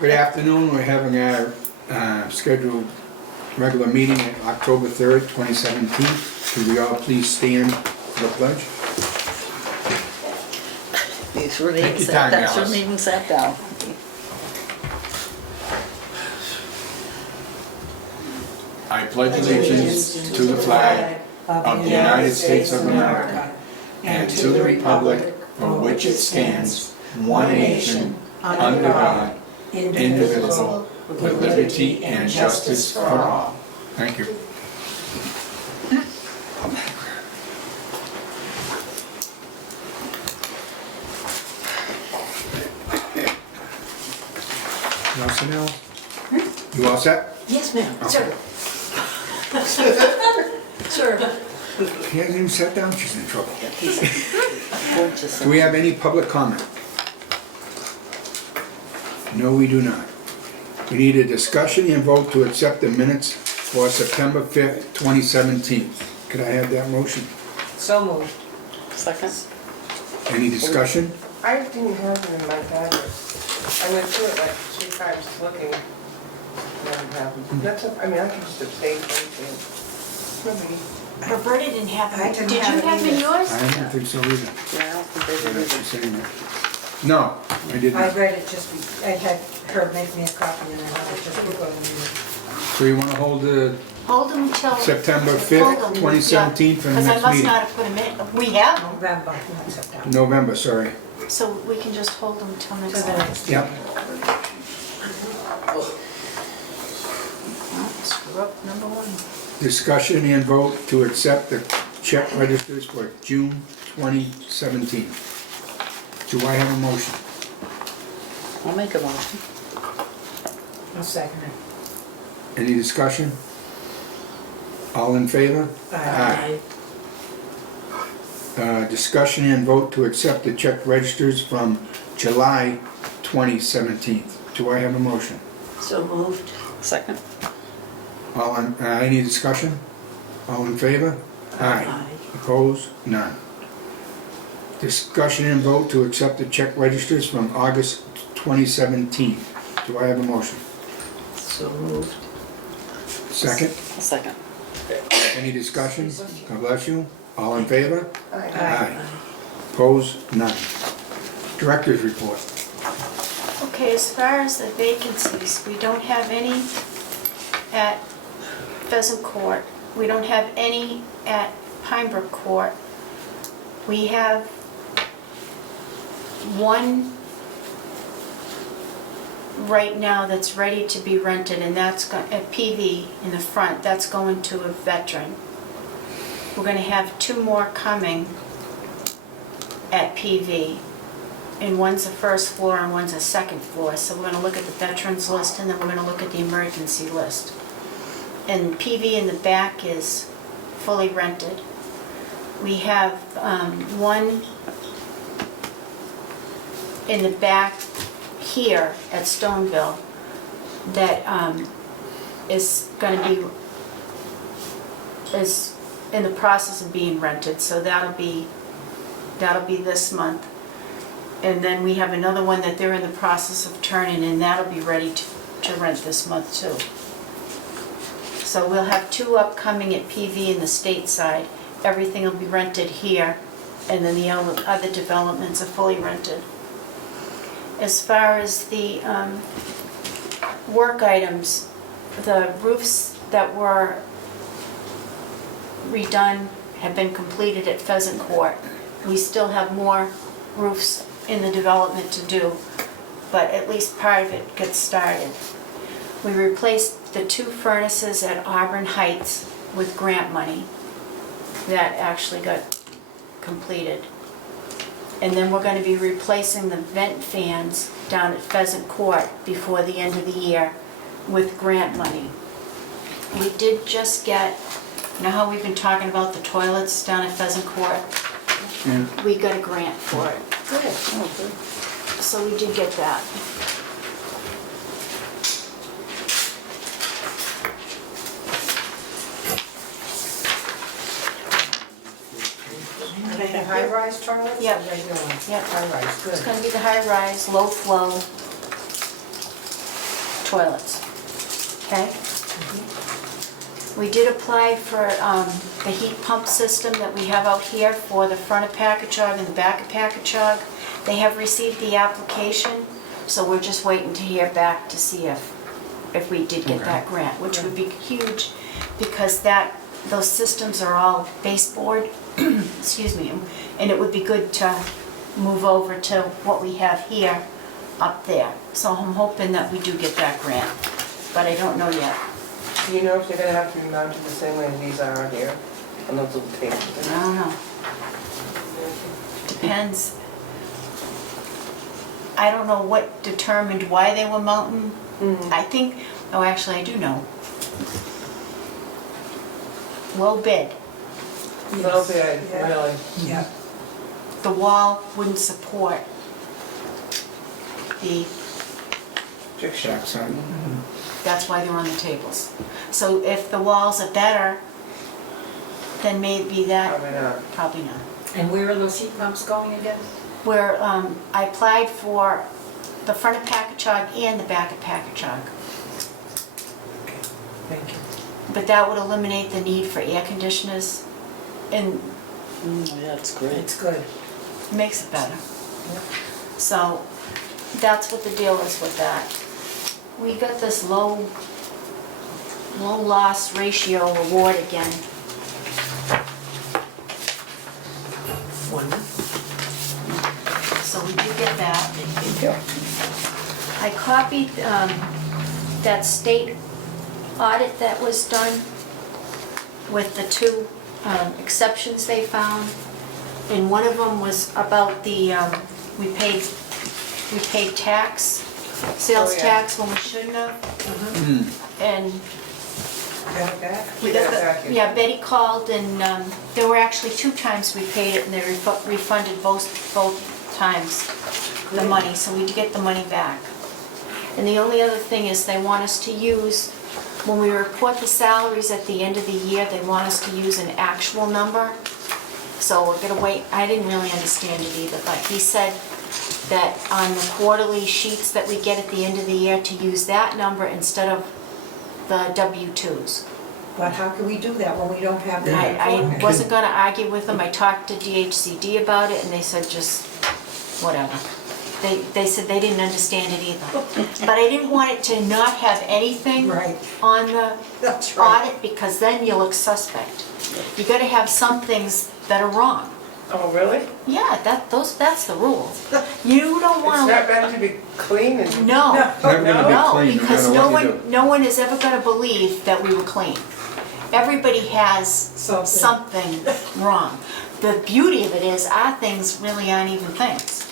Good afternoon, we're having our scheduled regular meeting on October 3rd, 2017. Could we all please stand for the pledge? Thanks for Take your time, Alice. meeting sat down. I pledge allegiance to the flag of the United States of America and to the republic for which it stands, one nation, under God, indivisible, with liberty and justice for all. Thank you. You all set now? You all set? Yes, ma'am. Okay. Sir. She hasn't even sat down, she's in trouble. Do we have any public comment? No, we do not. We need a discussion and vote to accept the minutes for September 5th, 2017. Could I have that motion? So moved. Second? Any discussion? I didn't have it in my packet. I went through it like 3 times looking. Never happened. That's, I mean, I can just abstain from anything. Roberta didn't have I it. didn't Did you have it have it in either. yours? I don't think so either. Yeah, I don't think they I did don't either. see that. No, I did I not. read it just, I had her make me a copy and I had it just before the meeting. So you want to hold the Hold them until. September hold 5th, 'em, 2017 for the Because I next must meeting? not have put them in. We have them, November, not September. November, sorry. so we can just hold them till next To the time. next. Yep. Screw up number one. Discussion and vote to accept the check registers for June 2017. Do I have a motion? I'll make a motion. I'll second it. Any discussion? All in favor? Aye. Discussion and vote to accept the check registers from July 2017. Do I have a motion? So moved. Second? Any discussion? All in favor? Aye. Opposed? None. Discussion and vote to accept the check registers from August 2017. Do I have a motion? So moved. Second? Second. Any discussion? God bless you. All in favor? Aye. Opposed? None. Director's report. Okay, as far as the vacancies, we don't have any at Pheasant Court. We don't have any at Pinebrook Court. We have one right now that's ready to be rented, and that's at PV in the front. That's going to a veteran. We're going to have 2 more coming at PV. And one's the first floor and one's the second floor. So we're gonna look at the veterans list and then we're gonna look at the emergency list. And PV in the back is fully rented. We have one in the back here at Stoneville that is gonna be, is in the process of being rented. So that'll be this month. And then we have another one that they're in the process of turning, and that'll be ready to rent this month too. So we'll have 2 upcoming at PV in the state side. Everything will be rented here, and then the other developments are fully rented. As far as the work items, the roofs that were redone have been completed at Pheasant Court. We still have more roofs in the development to do, but at least part of it gets started. We replaced the 2 furnaces at Auburn Heights with grant money. That actually got completed. And then we're going to be replacing the vent fans down at Pheasant Court before the end of the year with grant money. We did just get, you know how we've been talking about the toilets down at Pheasant Court? Yeah. We got a grant for it. Good. Oh, good. So we did get that. High-rise toilets? Yep. Or regular ones? Yep. High-rise, It's good. gonna be the high rise, low flow. toilets, okay? We did apply for the heat pump system that we have out here for the front of Packagug and the back of Packagug. They have received the application, so we're just waiting to hear back to see if we did get that grant, which would be huge, because those systems are all baseboard, excuse me, and it would be good to move over to what we have here up there. So I'm hoping that we do get that grant, but I don't know yet. Do you know if they're gonna have to be mounted the same way as these are here, on those little tables? I don't know. Depends. I don't know what determined why they were mounting. I think, oh, actually, I do know. Low bid. Little bit, Yeah. really. Yeah. The wall wouldn't support the, Fixture. Backside. that's why they're on the tables. So if the walls are better, then maybe that, Probably not. probably not. And where are those heat pumps going again? Where I applied for the front of Packagug and the back of Packagug. Thank you. But that would eliminate the need for air conditioners and Yeah, it's great. It's good. makes it better. Yeah. So that's what the deal is with that. We got this low loss ratio award again. One. So we did get that. Thank you. I copied that state audit that was done with the two exceptions they found. And one of them was about the, we paid tax, sales Oh, yeah. tax when we shouldn't have. And Got it back? we got the, yeah, Betty called and there were actually 2 times we paid it and they refunded both times the Great. money, so we did get the money back. And the only other thing is they want us to use, when we report the salaries at the end of the year, they want us to use an actual number. So we're gonna wait, I didn't really understand it either, but he said that on the quarterly sheets that we get at the end of the year, to use that number instead of the W-2s. But how can we do that when we don't have the I report? wasn't gonna argue with them, I talked to DHCD about it, and they said just, whatever. They said they didn't understand it either. But I didn't want it to not have anything Right, on the that's right. audit, because then you look suspect. You gotta have some things that are wrong. Oh, really? Yeah, that's the rule. You don't It's wanna, not meant to be clean and... no, Never gonna be no, clean, no because matter what you do. no one is ever gonna believe that we were clean. Everybody has something wrong. The beauty of it is, our things really aren't even things.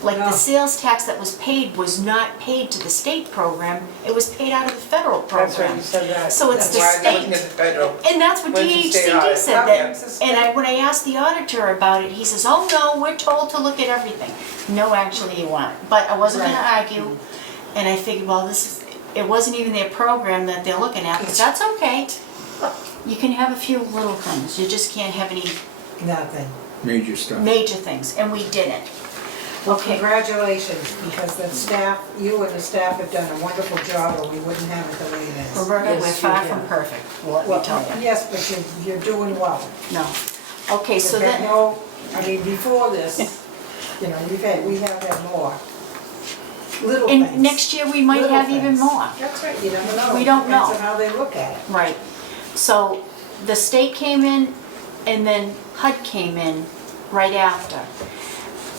Like the No. sales tax that was paid was not paid to the state program, it was paid out of the federal That's right, program. you said that. So it's the That's why I was looking state. at the federal. And that's what Went to state DHCD audit. said, Okay. that, and when I asked the auditor about it, he says, oh no, we're told to look at everything. No, actually you weren't, but I wasn't gonna argue, and I figured, well, it wasn't even their program that they're looking at, but that's okay. You can have a few little things, you just can't have any Nothing. Major stuff. major things, and we didn't. Well, Okay, congratulations, because the staff, you and the staff have done a wonderful job, or we wouldn't have it the way it is. Roberta, we're Yes, you far have. from perfect, let me Well, tell you. yes, but you're doing well. No. Okay, so There's then, no, I mean, before this, we have had more. Little things. and next year we might Little have even things. more. That's right, you never know. We don't know. Depends on how they look at it. Right. So the state came in and then HUD came in right after.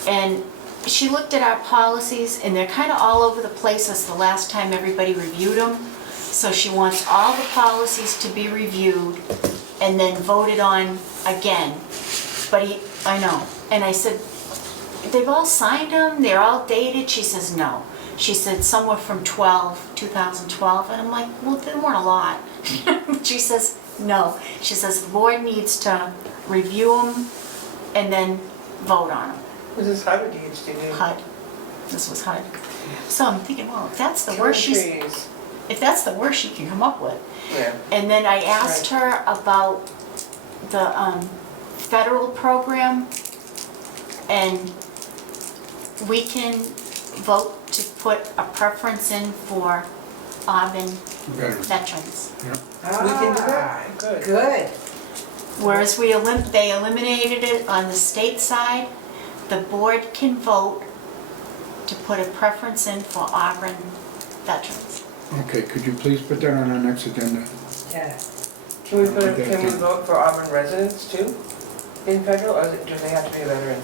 And she looked at our policies and they're kind of all over the place as the last time everybody reviewed them. So she wants all the policies to be reviewed and then voted on again. But I know. And I said, they've all signed them, they're all dated. She says, no. She said somewhere from 2012. And I'm like, well, there weren't a lot. She says, no. She says, the board needs to review them and then vote on them. Was this HUD or DHCD? HUD. This was HUD. So I'm thinking, well, if that's the Killing worst trees. if that's the worst she can come up with. Yeah. And then I asked her about the federal program, and we can vote to put a preference in for Auburn Veterans. veterans. Yeah. We can do that, good. Good. Whereas they eliminated it on the state side, the board can vote to put a preference in for Auburn veterans. Okay, could you please put that on our next agenda? Yeah. Can we vote for Auburn residents too, in federal, or do they have to be a veteran?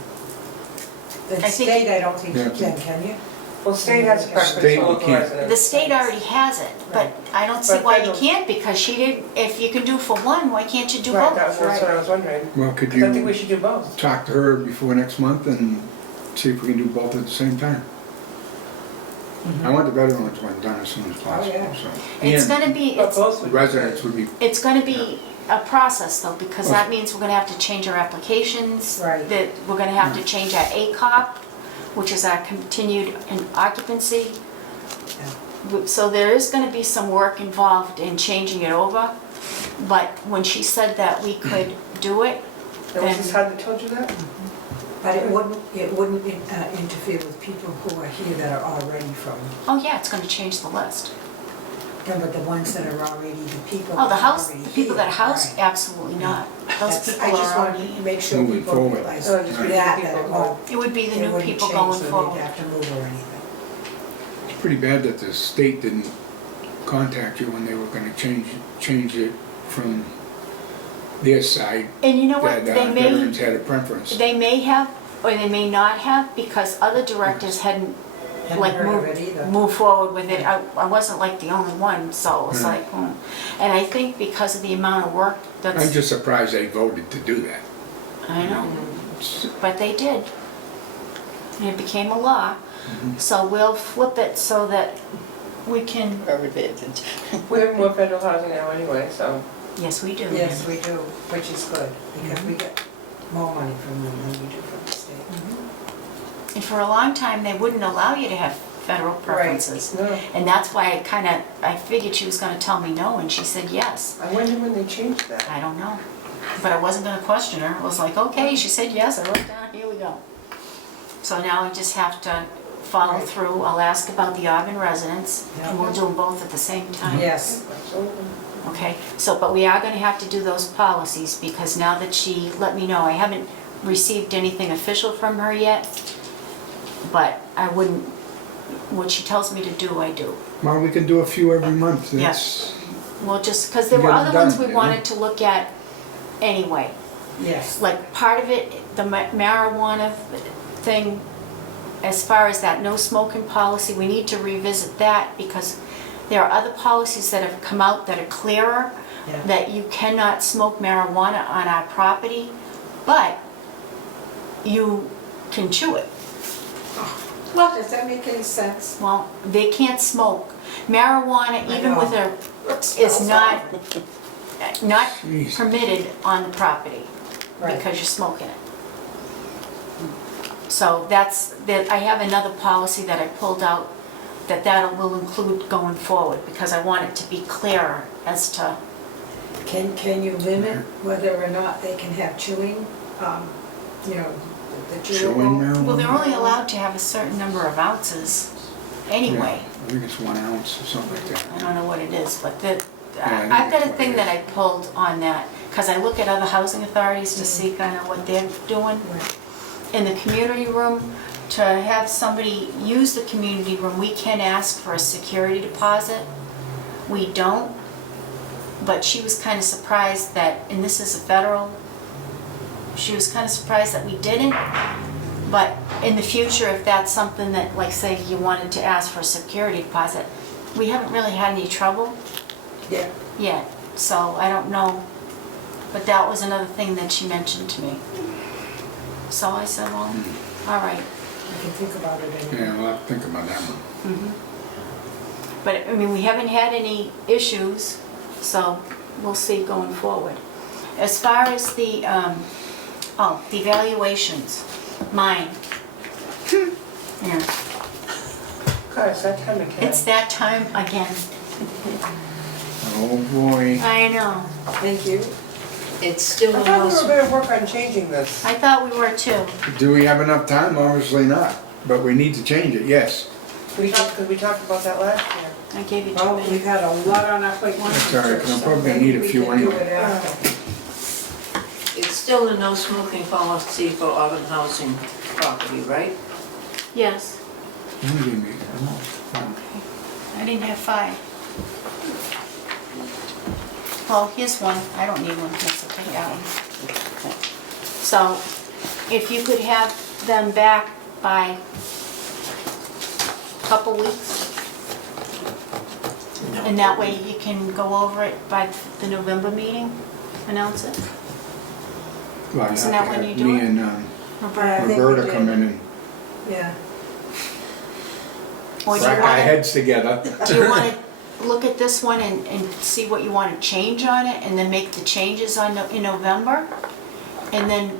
The I think- state, I don't think you Yeah. can you? Well, state has a preference State, for we local can't. residents. The state already has it, but I don't see But why you federal- can't, because she didn't, if you can do for one, why can't you do Right, both? that's what I was wondering, Well, could because I think we you should do both. talk to her before next month and see if we can do both at the same time? I want the veterans one done as soon as possible, yeah. so. It's And gonna be, But both would be residents would be, it's gonna be a process though, because that means we're gonna have to change our applications. Right. That we're gonna have to change our ACOP, which is our continued occupancy. So there is gonna be some work involved in changing it over, but when she said that we could do it, And was this how they told you that? But it wouldn't interfere with people who are here that are already from, oh yeah, it's gonna change the list. no, but the ones that are already, the people. Oh, the that are house, already the people that are here, housed, right. absolutely not. Those That's- people I just are want already, to make sure Moving people forward. realize Oh, just that, be that people it won't, it would be the it new wouldn't people change going so they'd forward. have to move or anything. it's pretty bad that the state didn't contact you when they were gonna change it from their side. And you know what, That they may, veterans had a preference. they may have, or they may not have, because other directors hadn't Hadn't like heard of it either. move forward with it. I wasn't like the only one, so it was Yeah. like, And I think because of the amount of work I'm that's, just surprised they voted to do that. I know, It's- but they did. And it became a law, so we'll flip it so that we can, Our advantage. We have more federal housing now anyway, so. yes, we do. Yes, we do, which is good, because we get more money from them than we do from the state. And for a long time, they wouldn't allow you to have federal preferences. No, And that's why I figured she was gonna tell me no, and she said yes. I wonder when they changed that. I don't know. But I wasn't gonna question her. It was like, okay, she said yes, I wrote down, here we go. So now I just have to follow Right. through. I'll ask about the Auburn residents, and we'll do them both at the same time. Yes, Absolutely. Okay, so, but we are gonna have to do those policies, because now that she let me know, I haven't received anything official from her yet, but I wouldn't, what she tells me to do, I do. Well, we can do a few every month. Yeah. That's, Well, just, because there were Get 'em other ones done, we you know? wanted to look at anyway. yes. Like, part of it, the marijuana thing, as far as that no smoking policy, we need to revisit that, because there are other policies that have come out that are clearer, Yeah. that you cannot smoke marijuana on our property, but you can chew it. Well, does that make any sense? Well, they can't smoke. Marijuana, I even with know. a, is not Jeez. permitted on the property, Right. because you're smoking it. So that, I have another policy that I pulled out, that will include going forward, because I want it to be clearer as to, Can you limit whether or not they can have chewing, you know, the chewing chewable? marijuana. well, they're only allowed to have a certain number of ounces anyway. Yeah, I think it's 1 ounce or something like that. I don't know what it is, but I think I've got a it's thing what it that I pulled on that, because I look at other housing authorities to see kind of what they're doing. Right. In the community room, to have somebody use the community room, we can ask for a security deposit. We don't, but she was kind of surprised that, and this is a federal, she was kind of surprised that we didn't. But in the future, if that's something that, like say you wanted to ask for a security deposit, we haven't really had any trouble Yeah, yet, so I don't know. But that was another thing that she mentioned to me. So I said, well, all right. I can think about it anyway. Yeah, we'll have to think about that one. But, I mean, we haven't had any issues, so we'll see going forward. As far as the evaluations, mine. Yeah, God, it's that time again. it's that time again. Oh, boy. I know. Thank you. It's still I in thought we those, were gonna work on changing this. I thought we were too. Do we have enough time? Obviously not, but we need to change it, yes. Because we talked about that last year. I gave you 2 Well, minutes. we've had a lot on our plate. That's all right, 'cause I'm probably gonna Maybe need a we few can do anyway. it after. It's still a no smoking policy for Auburn housing property, right? Yes, You only gave me one. I didn't have 5. Well, here's one, I don't need one, that's a take out one. So, if you could have them back by a couple weeks, and that way you can go over it by the November meeting, announce it. Well, I'd Isn't have that to when have you do me it? and I think we Roberta did. come in and Yeah. Or do you crack our want heads together. to, do you want to look at this one and see what you want to change on it, and then make the changes in November? And then,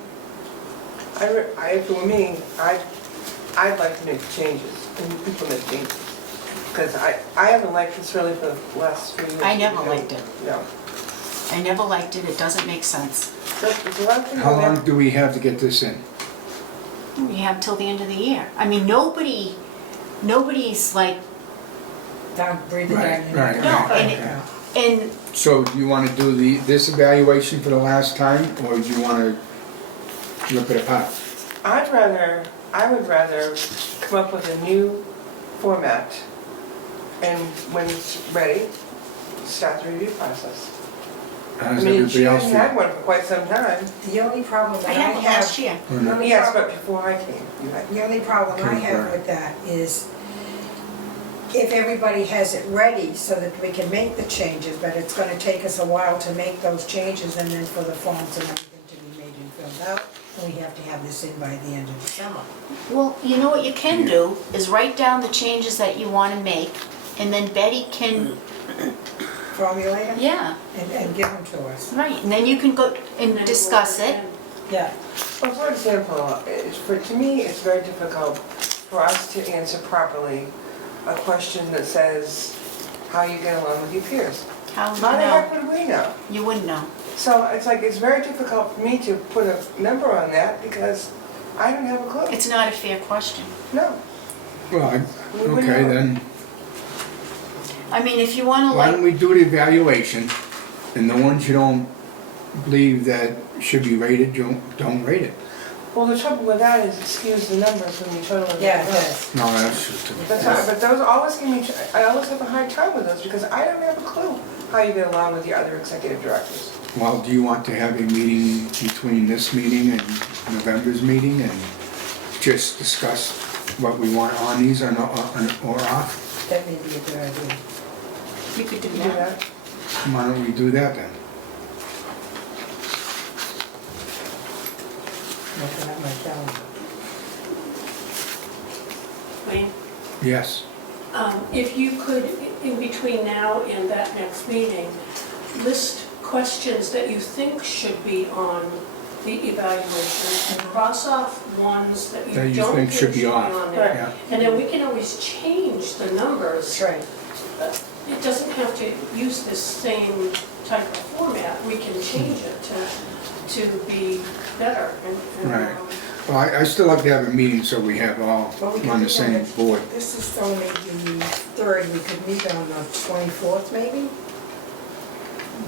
If it were me, I'd like to make changes and implement changes. Because I haven't liked this really for the last 3 years. I never liked it. No. I never liked it, it doesn't make sense. So, it's a lot of things How that- long do we have to get this in? You have till the end of the year. I mean, nobody's like, Down, breathing Right, down. right, No, right, and yeah. and So do you want to do this evaluation for the last time, or do you want to rip it apart? I would rather come up with a new format, and when it's ready, start the review process. How I does mean, everybody she else hasn't had feel? one for quite some time. The only problem that I had it last year. Or not? Yes, but before I came, you had. The only problem I Okay, have right. with that is if everybody has it ready so that we can make the changes, but it's gonna take us a while to make those changes and then for the forms and everything to be made and filled out, and we have to have this in by the end of December. Well, you know what you can do is write down the changes that you want to make, and then Betty can, Formulate them yeah, and give them to us. right, and then you can go and discuss it. Yeah, Well, for example, to me, it's very difficult for us to answer properly a question that says, how you get along with your peers. How How the do heck would we know? you wouldn't know. So it's like, it's very difficult for me to put a number on that because I don't have a clue. It's not a fair question. No. Well, We wouldn't okay, know. then, I mean, if you want to why like, don't we do the evaluation, and the ones you don't believe that should be rated, don't rate it. Well, the trouble with that is it skews the numbers when you total it. yeah, it up. does. No, that's just. But those always give me, I always have a hard time with those because I don't have a clue how you get along with your other executive directors. Well, do you want to have a meeting between this meeting and November's meeting and just discuss what we want on these or off? That may be a good idea. you could do You do that. that? Why don't we do that then? Looking at my calendar. Wayne, Yes. if you could, in between now and that next meeting, list questions that you think should be on the evaluation and cross off ones that That you you don't think should be on. there. Yeah. And then we can always change the numbers. That's right. It doesn't have to use this same type of format. We can change it to be better. and, Right. Well, I still like to have a meeting so we have all Well, we on could the same do it. board. This is only the 3rd, we could meet on the 24th maybe?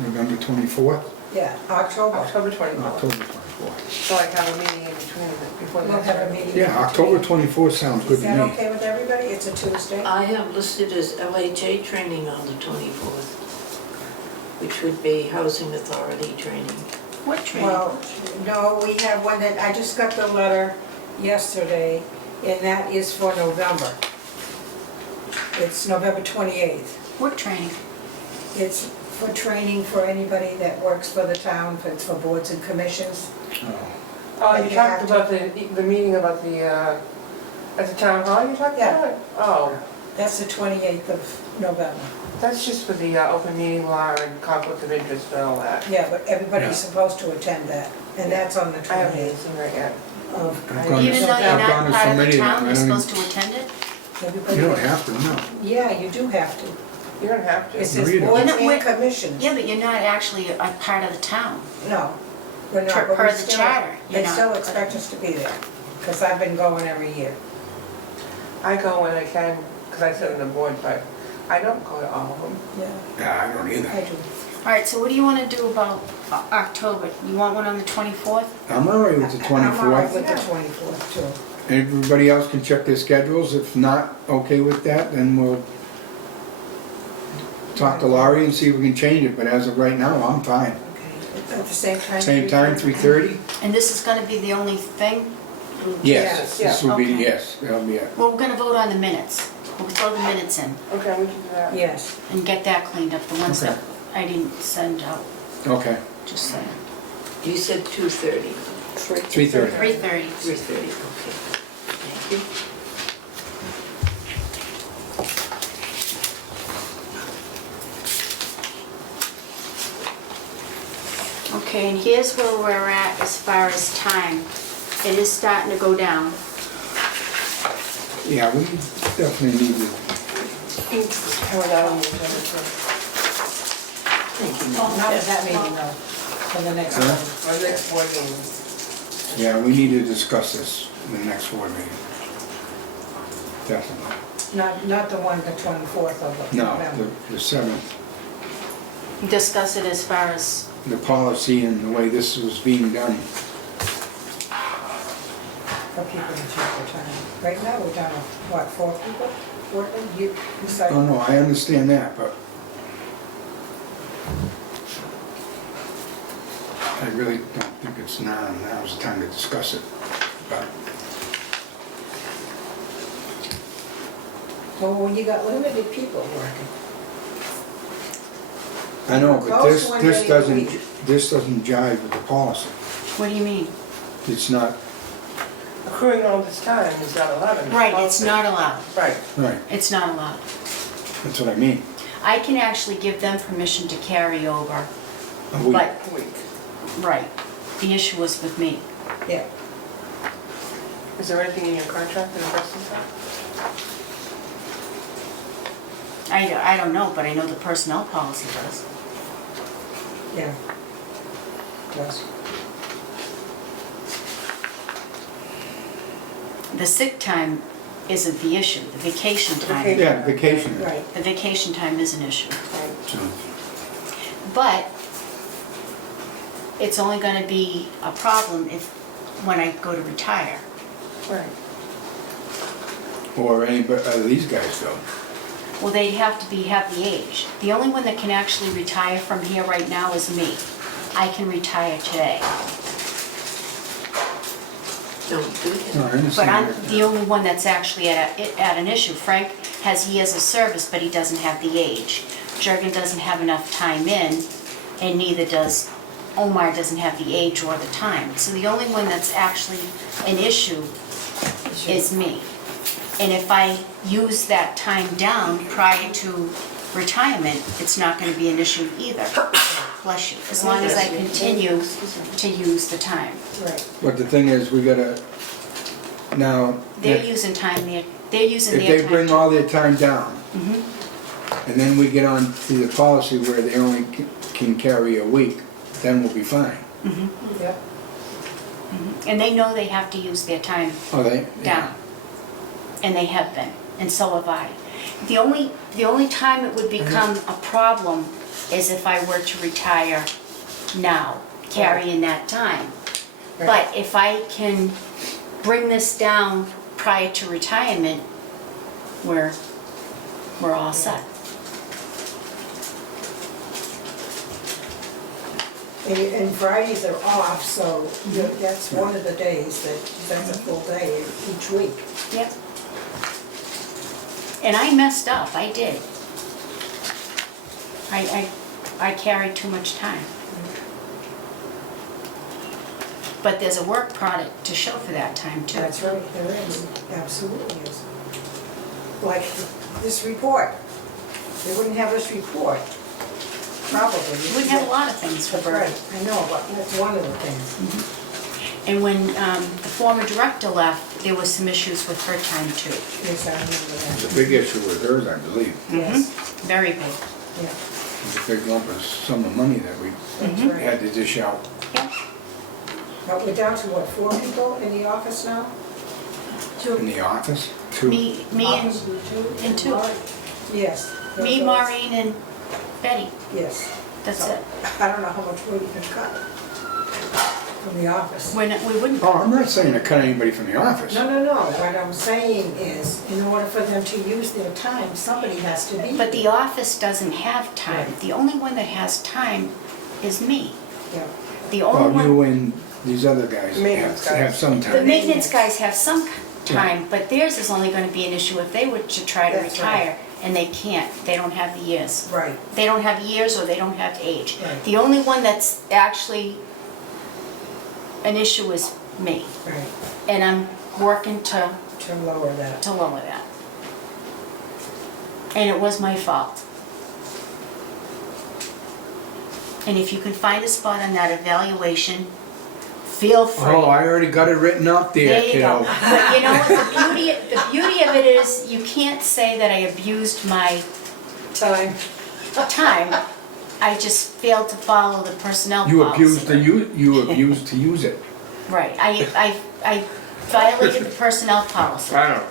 November 24th, Yeah, October. October 24th. October 24th. So I have a meeting in between, before the We'll next have a one. meeting. Yeah, October 24th sounds good Is to that me. okay with everybody? It's a Tuesday? I have listed as LHA training on the 24th, which would be Housing Authority training. What training? Well, no, we have one that, I just got the letter yesterday, and that is for November. It's November 28th. What training? It's for training for anybody that works for the town, it's for boards and commissions. Oh. Oh, And you you have talked to- about the meeting about the, at the town hall, you talked Yeah. about it? Oh, That's the 28th of November. that's just for the open meeting law and conflict of interest and all that. Yeah, but Yeah. everybody's supposed to attend that, and that's on the I haven't even 28th seen it yet. of I've gone to- Even though you're I've gone not to part so of the many of town, them, you're I don't supposed to attend it? everybody. You don't have to, no. Yeah, you do have to. You don't have to. It says you don't. boards You're not- and commissions. Yeah, but you're not actually a part of the town. No, we're not. Per- but per we the still- charter, you're They not. still expect us to be there, because I've been going every year. I go when I can, because I sit on the board, but I don't go to all of them. Yeah, Yeah, I don't either. I do. All right, so what do you want to do about October? You want one on the 24th? I'm all right with the I'm all right 24th. with the 24th too. Everybody else can check their schedules. If not okay with that, then we'll talk to Laurie and see if we can change it, but as of right now, I'm fine. Okay, at the same time? Same time, 3:30? And this is going to be the only thing? Yes, Yeah, this will be, okay. yes, that'll be it. Well, we're going to vote on the minutes. We'll throw the minutes in Okay, we can do that. Yes. and get that cleaned up, the ones Okay. that I didn't send out, Okay, just saying. You said 2:30. 3:30. 3:30. 3:30, okay. Thank you. Okay, and here's where we're at as far as time. It is starting to go down. Yeah, we definitely need to, Have it out on the agenda too. Thank you. Not at that meeting though, for the next Huh? one. Our next board meeting. yeah, we need to discuss this in the next board meeting. Definitely. Not the one, the 24th of No, November. the 7th, Discuss it as far as, the policy and the way this was being done. For people to check their time. Right now, we're down to, what, 4 people working? You said, Oh, no, I understand that, but I really don't think it's now's the time to discuss it. But well, when you got limited people working. I know, but Close one day a week. this doesn't jive with the policy. what do you mean? It's not, Accruing all this time is not 11. Right, it's not allowed. Right. right, It's not allowed. that's what I mean. I can actually give them permission to carry over, A week. but, A week. right, the issue was with me. Yeah, Is there anything in your contract that addresses that? I don't know, but I know the personnel policy does. yeah. Yes. The sick time isn't the issue, the vacation time. Yeah, vacation. Right. The vacation time is an issue. Right. So, But it's only gonna be a problem when I go to retire. Right. or these guys go. Well, they'd have to have the age. The only one that can actually retire from here right now is me. I can retire today. Don't do No, I that. understand. But I'm that. the only one that's actually at an issue. Frank has years of service, but he doesn't have the age. Jurgen doesn't have enough time in, and neither does Omar doesn't have the age or the time. So the only one that's actually an issue is me. And if I use that time down prior to retirement, it's not gonna be an issue either. Bless you, as long as I continue to use the time. Right. But the thing is, we gotta, now, They're if using time, they're using their they time. bring all their time down, Mhm. and then we get on to the policy where they only can carry a week, then we'll be fine. Yep. And they know they have to use their time Oh, they? down. And they have been, and so have I. The only time it would become a problem is if I were to retire now, carrying that time. But if I can bring this down prior to retirement, we're all set. And Fridays are off, so that's one of the days that's a full day each week. Yep. And I messed up, I did. I carried too much time. But there's a work product to show for that time too. That's right, there is, absolutely is. Like this report, they wouldn't have this report, probably. We would have a lot of things for That's right, Bertie. I know, but that's one of the things. And when the former director left, there was some issues with her time too. Yes, I remember It's a that. big issue with hers, I believe. Yes, Very big. yeah, It's a big lump of sum of money that we that's Mhm. right. had to dish out. Yeah. But we're down to what, 4 people in the office now? In the office? Two. Me and two. Yes. Me, Maureen, and Betty. Yes. That's So, it. I don't know how much wood you can cut from the office. We wouldn't. Oh, I'm not saying to cut anybody from the office. No. What I'm saying is, in order for them to use their time, somebody has to be. But the office doesn't have time. The only one that has time is me. Yeah. The only Well, you one, and these other guys Maintenance have guys. some the time. maintenance guys have some time, but theirs is only gonna be an issue if they were to try to That's right. retire, and they can't. They don't have the years. Right. They don't have years or they don't have age. Right. The only one that's actually an issue is me, Right. and I'm working to To lower that. lower that. And it was my fault. And if you can find a spot on that evaluation, feel free. Oh, I already got it written up there, There you kiddo. go. But you know what, the beauty of it is, you can't say that I abused my Time. time. I just failed to follow the personnel policy. You abused to use it. Right, I violated the personnel policy. I don't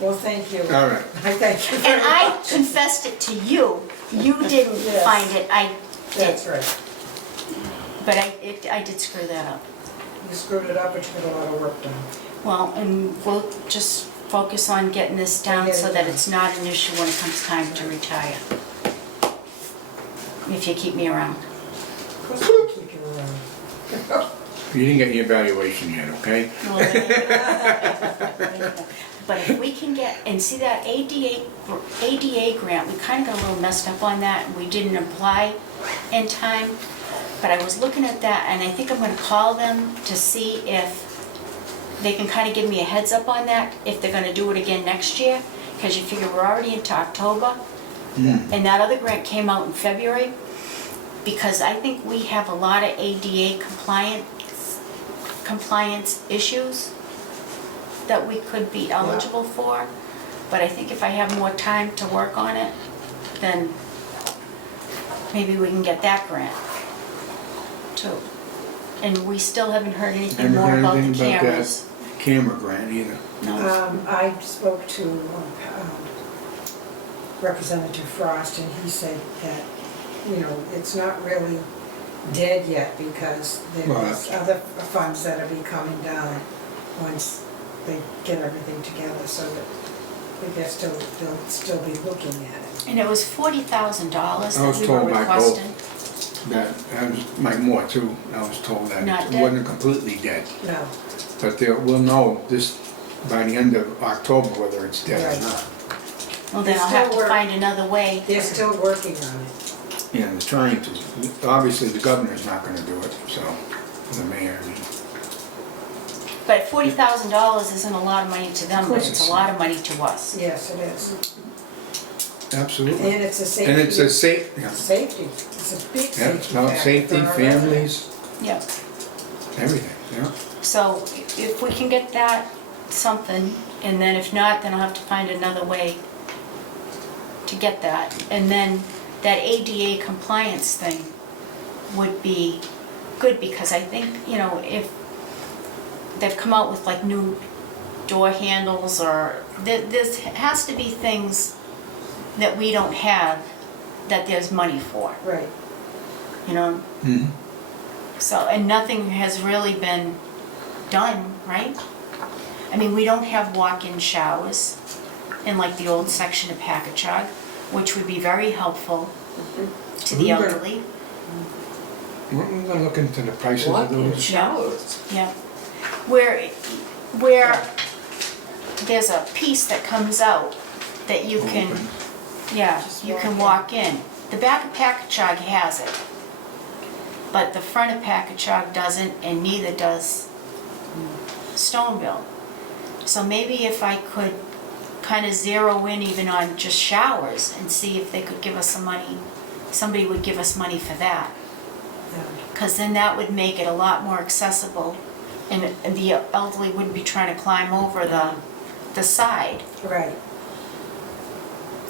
Well, thank you. know. All right. I thank you very And I confessed it to you. You didn't Yes. find it, I did. That's right. But I did screw that up. You screwed it up, but you got a lot of work done. Well, and we'll just focus on getting this down so that it's not an issue when it comes time to retire. If you keep me around. Of course I'll keep you around. You didn't get your evaluation yet, okay? But if we can get, and see that ADA grant, we kind of got a little messed up on that, and we didn't apply in time. But I was looking at that, and I think I'm gonna call them to see if they can kind of give me a heads up on that, if they're gonna do it again next year. Because you figure we're already into October, and that other grant came out in February. Because I think we have a lot of ADA compliance issues that we could be eligible for. But I think if I have more time to work on it, then maybe we can get that grant too. And we still haven't heard anything Haven't more heard about the anything about cameras. that camera grant either. No, I spoke to Representative Frost, and he said that, you know, it's not really dead yet because Well, there's other funds that'll be coming down once they get everything together, so that they'll still be looking at it. and it was $40,000 I was that we were told by both. requesting. That, like more too, I was told that Not it dead? wasn't completely dead. No, But we'll know this, by the end of October, whether it's dead or Right. not. Well, then They I'll have still to work- find another way. they're still working on it. Yeah, they're trying to. Obviously, the governor's not gonna do it, so, the mayor. But $40,000 isn't a lot of money to them, Of but course it's it's a lot of money to us. Yes, it is. Absolutely. And it's a safety. And it's a safe, yeah, Safety, it's a big safety yeah, it's about factor safety, for our families, Yep. everything, yeah. So if we can get that something, and then if not, then I'll have to find another way to get that. And then that ADA compliance thing would be good, because I think, you know, if they've come out with like new door handles, or this has to be things that we don't have, that there's money for, Right, you know? Mhm. So, and nothing has really been done, right? I mean, we don't have walk-in showers in like the old section of Packagug, which would be very helpful to the We're gonna- elderly. We're gonna look into the prices of Walk-in those. showers. Yeah. Where there's a piece that comes out that you can, Open. yeah, Just you can walk walk in. The back of Packagug has it, but the front of Packagug doesn't, and neither does Stoneville. So maybe if I could kind of zero in even on just showers and see if they could give us some money, somebody would give us money for that. yeah. Because then that would make it a lot more accessible, and the elderly wouldn't be trying to climb over the side. Right.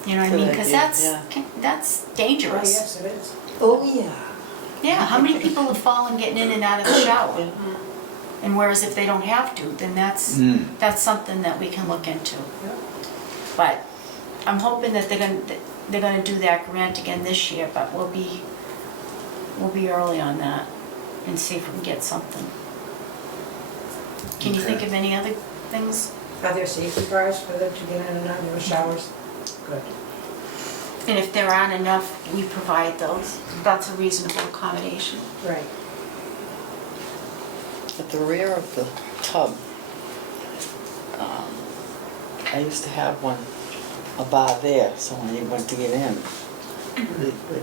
You know what I Good mean? Because idea, that's Oh, dangerous. yes, it is. Oh, yeah. Yeah, how many people have fallen getting in and out of the shower? And whereas if they don't have to, then that's something that we can look into. Yeah. But I'm hoping that they're gonna do that grant again this year, but we'll be early on that and see if we can get something. Can you think Okay. of any other things? Are there safety bars for them to get in and out of the showers? Good. And if there aren't enough, we provide those. That's a reasonable accommodation. Right. At the rear of the tub, I used to have a bar there, so when you went to get in,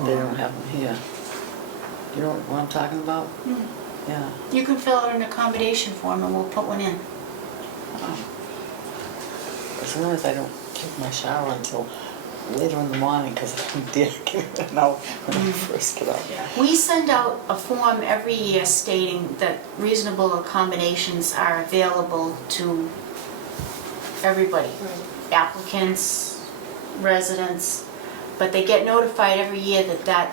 they don't have them here. You know what I'm talking about? Yeah. You can fill out an accommodation form and we'll put one in. As long as I don't take my shower until later in the morning, because I don't dare get it out when I first get up. We send out a form every year stating that reasonable accommodations are available to everybody. Applicants, residents, but they get notified every year that that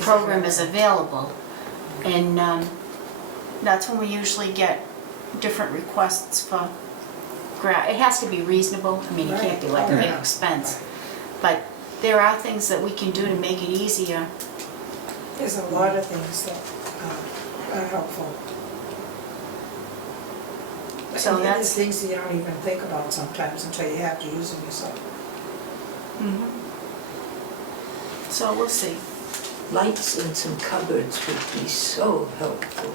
program is available. And that's when we usually get different requests for it has to be reasonable. I mean, it can't be like a big expense. But there are things that we can do to make it easier. There's a lot of things that are helpful. So And that's- there's things that you don't even think about sometimes until you have to use them yourself. So we'll see. Lights in some cupboards would be so helpful.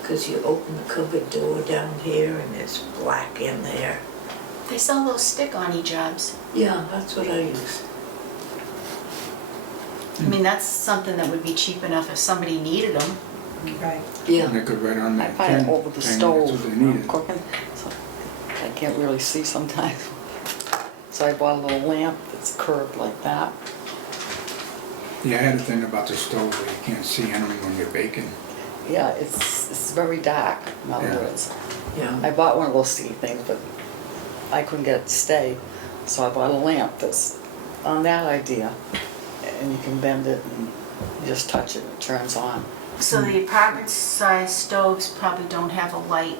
Because you open the cupboard door down here and there's black in there. They sell those stick-on-y jobs. Yeah, that's what I use. I mean, that's something that would be cheap enough if somebody needed them. Right. Yeah. They could write on I that find pen, it over the saying that's stove what they when I'm needed. cooking, so I can't really see sometimes. So I bought a little lamp that's curved like that. Yeah, I had a thing about the stove where you can't see in them when you're baking. Yeah, it's very dark, in other Yeah. words. Yeah. I bought one of those sticky things, but I couldn't get it to stay, so I bought a lamp that's on that idea. And you can bend it and you just touch it and it turns on. So the apartment-sized stoves probably don't have a light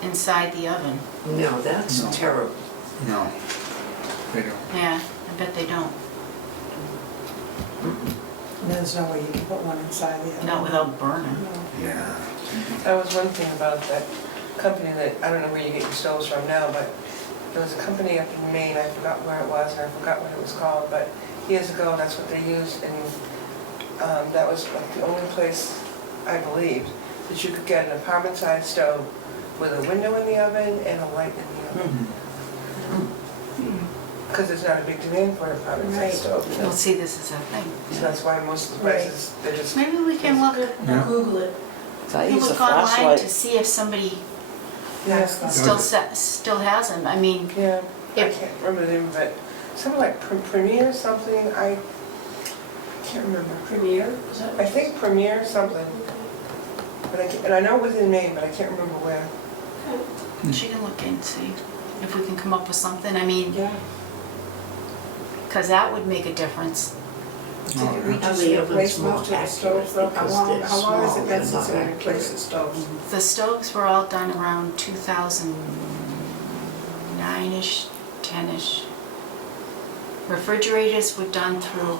inside the oven. No, that's No. terrible. No, they don't. Yeah, I bet they don't. And there's no way you can put one inside the oven. Not without burning. No. Yeah. That was one thing about that company that, I don't know where you get your stoves from now, but there was a company up in Maine, I forgot where it was, and I forgot what it was called, but years ago, that's what they used, and that was like the only place, I believed, that you could get an apartment-sized stove with a window in the oven and a light in the oven. Because there's not a big demand for an apartment-sized Right. stove. Well, see, this is a thing. So that's why most of the places, they're just, Maybe we can look, Yeah. Google it. So I we use a look online to flashlight. see if somebody Yes. still has them. I mean, yeah, I If- can't remember the name of it. Something like Premiere something, I can't remember. Premiere, is that? I think Premiere something, but I can't, and I know it was in Maine, but I can't remember where. she can look and see if we can come up with something. I mean, Yeah. because that would make a difference. Did Oh, we yeah. just The replace oven's more most of the accurate stoves though? How because long, they're how long has small, it they're been not since we replaced the accurate. stoves? The stoves were all done around 2009-ish, 10-ish. Refrigerators were done through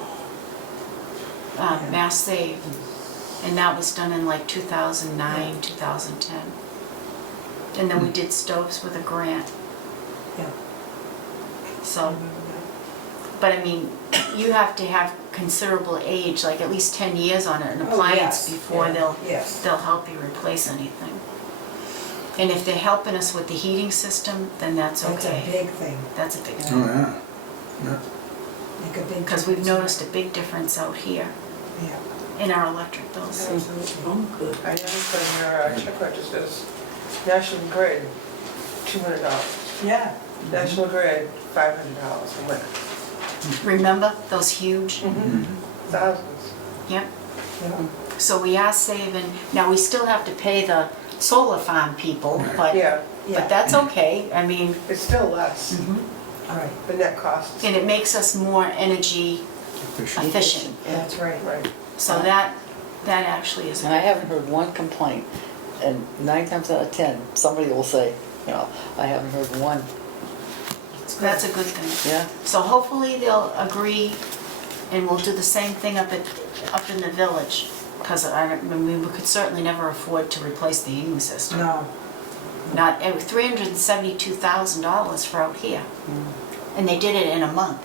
Mass Save, and that was done in like 2009, 2010. And then we did stoves with a grant. Yeah. So, but I mean, you have to have considerable age, like at least 10 years on an Oh, appliance yes. before Yeah. Yes. they'll help you replace anything. And if they're helping us with the heating system, then that's That's a okay. big thing. That's a big Oh, thing. yeah. Yeah. Make a big Because we've difference. noticed a big difference out here Yeah, in our electric bills. absolutely. Oh, good. I noticed on your check registers, National Grid, $200. Yeah. National Grid, $500. I'm like, Remember those huge? thousands. Yep. Yeah. So we are saving, now we still have to pay the solar farm people, but Yeah, Yeah. that's okay. I mean, it's still less, All right, the net cost. and it makes us more energy Efficient. efficient. that's right. Right. So that actually is. And I haven't heard one complaint. And 9 times out of 10, somebody will say, you know, I haven't heard one. That's a good thing. Yeah. So hopefully they'll agree and we'll do the same thing up in the village. Because I mean, we could certainly never afford to replace the heating system. No, Not, it was $372,000 for out here. And they did it in a month.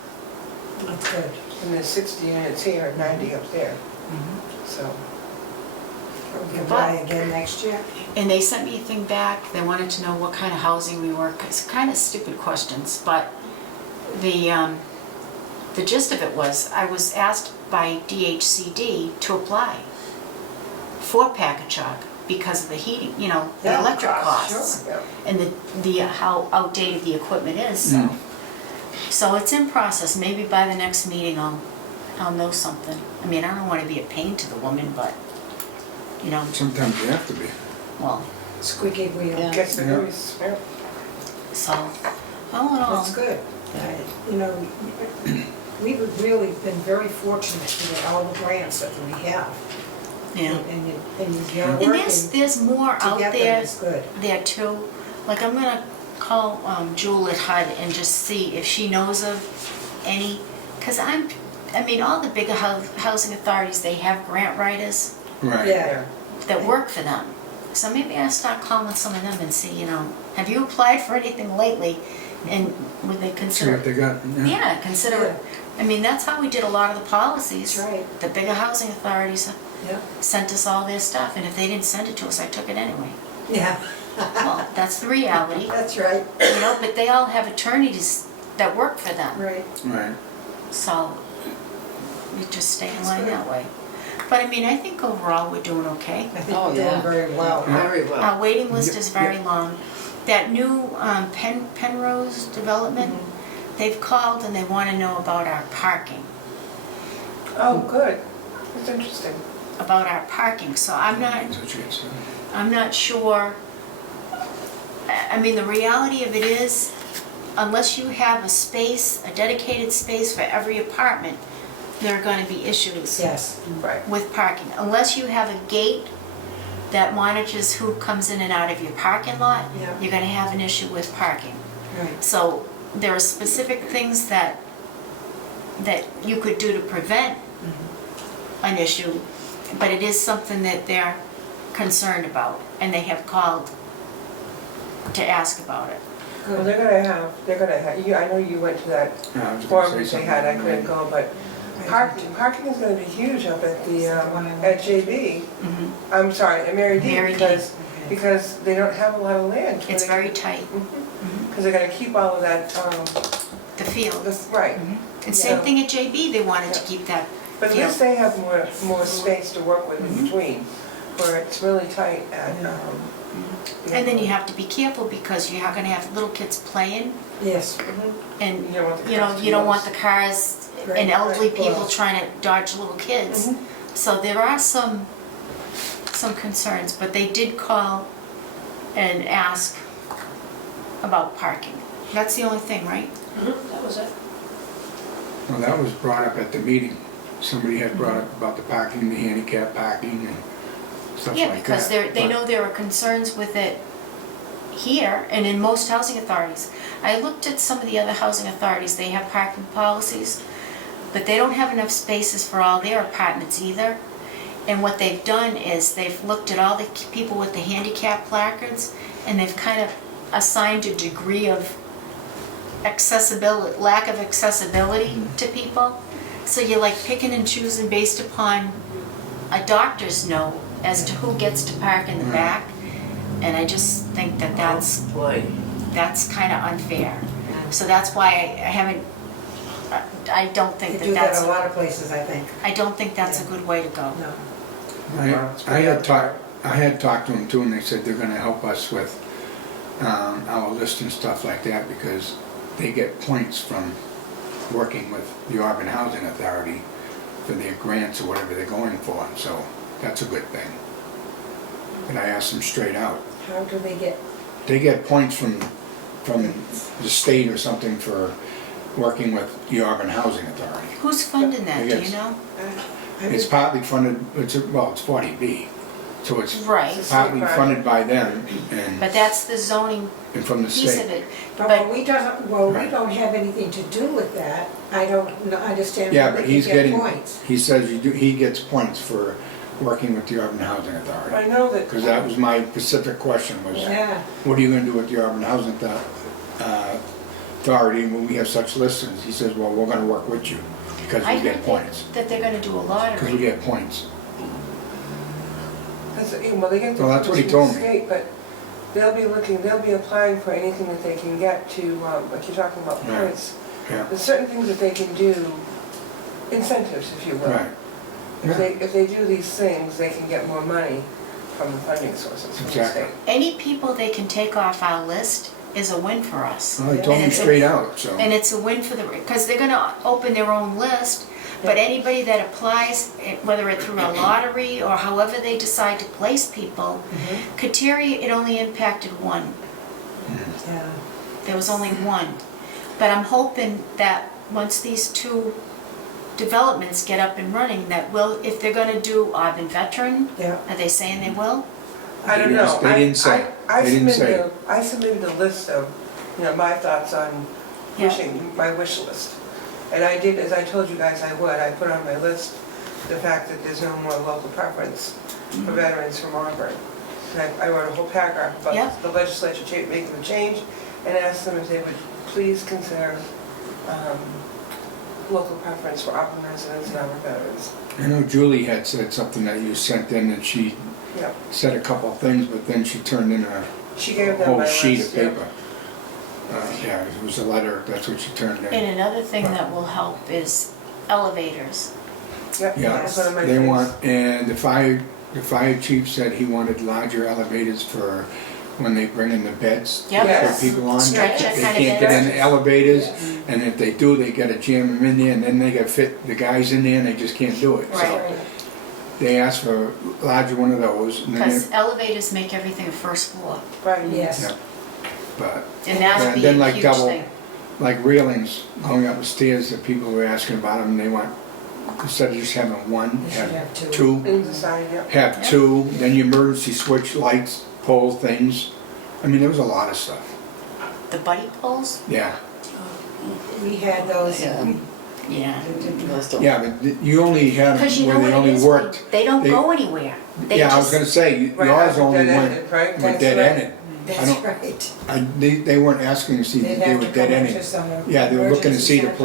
that's good. And there's 60 units here and 90 up there. So, We can try again next year. And they sent me a thing back, they wanted to know what kind of housing we were, it's kind of stupid questions, but the gist of it was, I was asked by DHCD to apply for Packagug because of the heating, you know, the Yeah, electric cost, costs. yeah. And how outdated the equipment is, so. So it's in process, maybe by the next meeting I'll know something. I mean, I don't want to be a pain to the woman, but, you know, Sometimes you have to be. well, Squeaky wheel. Yeah. Gets the Yeah. news, yeah. so, all in all. That's good. You know, we've really been very fortunate to get all the grants that we have. Yeah. And you're And working there's more to out get them there is good. too. Like, I'm gonna call Jewel at HUD and just see if she knows of any, because I mean, all the bigger housing authorities, they have grant writers Right. Yeah, that work for them. So maybe I'll start calling some of them and see, you know, have you applied for anything lately? And would they See consider? what they got. Yeah, consider it. I mean, that's how we did a lot of the policies. that's right, The bigger housing authorities yeah. sent us all their stuff, and if they didn't send it to us, I took it anyway. Yeah, Well, that's the reality, that's right, you know, but they all have attorneys that work for them, right. Right. so we just stay in That's line good. that way. But I mean, I think overall we're doing okay. I think Oh, we're doing yeah. very well. Very well. Our waiting list Yep, is very long. That new Penrose development, they've called and they want to know about our parking, Oh, good. That's interesting. about our parking, so I'm not, That's what you had said. I'm not sure. I mean, the reality of it is, unless you have a space, a dedicated space for every apartment, there are going to be issues Yes, Right. with parking. Unless you have a gate that monitors who comes in and out of your parking lot, Yeah. you're going to have an issue with parking. right. So there are specific things that you could do to prevent an issue, but it is something that they're concerned about, and they have called to ask about it. Well, they're gonna have, I know you went to that Yeah, I was forum gonna that say they had, I something. couldn't go, but parking is gonna be huge up at at JB. I'm sorry, at Mary D, Mary D. because they don't have a lot of land. It's very tight, Because they're gonna keep all of that, the field. right. And same Yeah. thing at JB, they wanted to keep that But at field. least they have more space to work with in between, where it's really tight at, And then you have to be careful because you're gonna have little kids playing, Yes, and, You don't want the you know, cars to you don't be want the cars Right, and elderly right, people well. trying to dodge little kids. So there are some concerns, but they did call and ask about parking. That's the only thing, right? That was it. Well, that was brought up at the meeting. Somebody had brought up about the parking, the handicap parking and stuff like that. Yeah, because they But- know there are concerns with it here and in most housing authorities. I looked at some of the other housing authorities, they have parking policies, but they don't have enough spaces for all their apartments either. And what they've done is they've looked at all the people with the handicap placards and they've kind of assigned a degree of accessibility, lack of accessibility to people. So you're like picking and choosing based upon a doctor's note as to who gets to park in the back. And I just think that that's Boy, kind of unfair. So that's why I haven't, I don't they think do that that that's, a lot of places, I think. I don't think that's a good way to go. No. I had talked to them too, and they said they're gonna help us with our list and stuff like that, because they get points from working with the Auburn Housing Authority for their grants or whatever they're going for, so that's a good thing. And I asked them straight out. How do they get, They get points from the state or something for working with the Auburn Housing Authority. Who's funding that, do you Yes. know? I It's would- partly funded, it's 40B. So it's Right, partly funded by them but that's the zoning and from the piece of state. it. But we Right. don't have anything to do with that. I don't understand Yeah, why but we he's can get getting, points. he says he gets points for working with the Auburn Housing Authority. I know that, Because that was my specific question was, Yeah, what are you gonna do with the Auburn Housing Authority when we have such listings? He says, well, we're gonna work with you because I we get heard points. that they're gonna do a Because we lottery. get points. well, they get the Well, that's what he points from told the me. state, but they'll be applying for anything that they can get to, like you're talking about Yeah. points. Yeah, There's certain things that they can do, incentives, if you will. right. If they do these things, they can get more money from the funding sources from the Exactly. state. Any people they can take off our list is a win for us. Well, he told And me it's a- straight out, so. And it's a win for the, because they're gonna open their own list, but anybody that applies, whether it's through a lottery or however they decide to place people, Kateri, it only impacted one. yeah. There was only one. But I'm hoping that once these two developments get up and running, that will, if they're gonna do Auburn Veteran, Yeah. are they saying they will? I don't They didn't- know. they didn't say. I They didn't say. I submitted a list of, my thoughts on Yeah. my wish list. And I did, as I told you guys I would, I put on my list the fact that there's no more local preference for veterans from Auburn. And I wrote a whole paragraph Yeah. about the legislature making the change and asked them if they would please consider local preference for Auburn residents and Auburn veterans. I know Julie had said something that you sent in and she Yep. said a couple of things, but then she turned in She a gave them whole my sheet list, of yeah. paper. Yeah, it was a letter, that's what she turned in. And another thing that will help is elevators. Yep, Yeah, that was one of my they things. want, and the fire chief said he wanted larger elevators for when they bring in the beds to Yep. Yes. put people on. Stretcher They kind of can't get in the beds. elevators, and if they do, they gotta jam them in there, and then they gotta fit the guys in there, and they just can't do it. So Right. they asked for a larger one of those, and then, Because elevators make everything a first floor. Right. Yes. yeah. But, And that would And be then a like huge double- thing. like railings going up the stairs, that people were asking about them, they want, instead of just having one, You should have two. two. In the side, yep. Have Yeah. two, then your emergency switch lights, pole things. I mean, there was a lot of stuff. The buddy poles? Yeah, We had those. Yeah. Yeah. Those don't- yeah, but you only had Because them you know where they what it only is? worked. They don't they- go anywhere. They Yeah, I was just- gonna say, Right, yours only dead-ended, went, right? were That's dead right. ended. I That's don't- right. They weren't asking to see They'd if they have were to dead come ended. into some Yeah, they were looking to emergency see the center.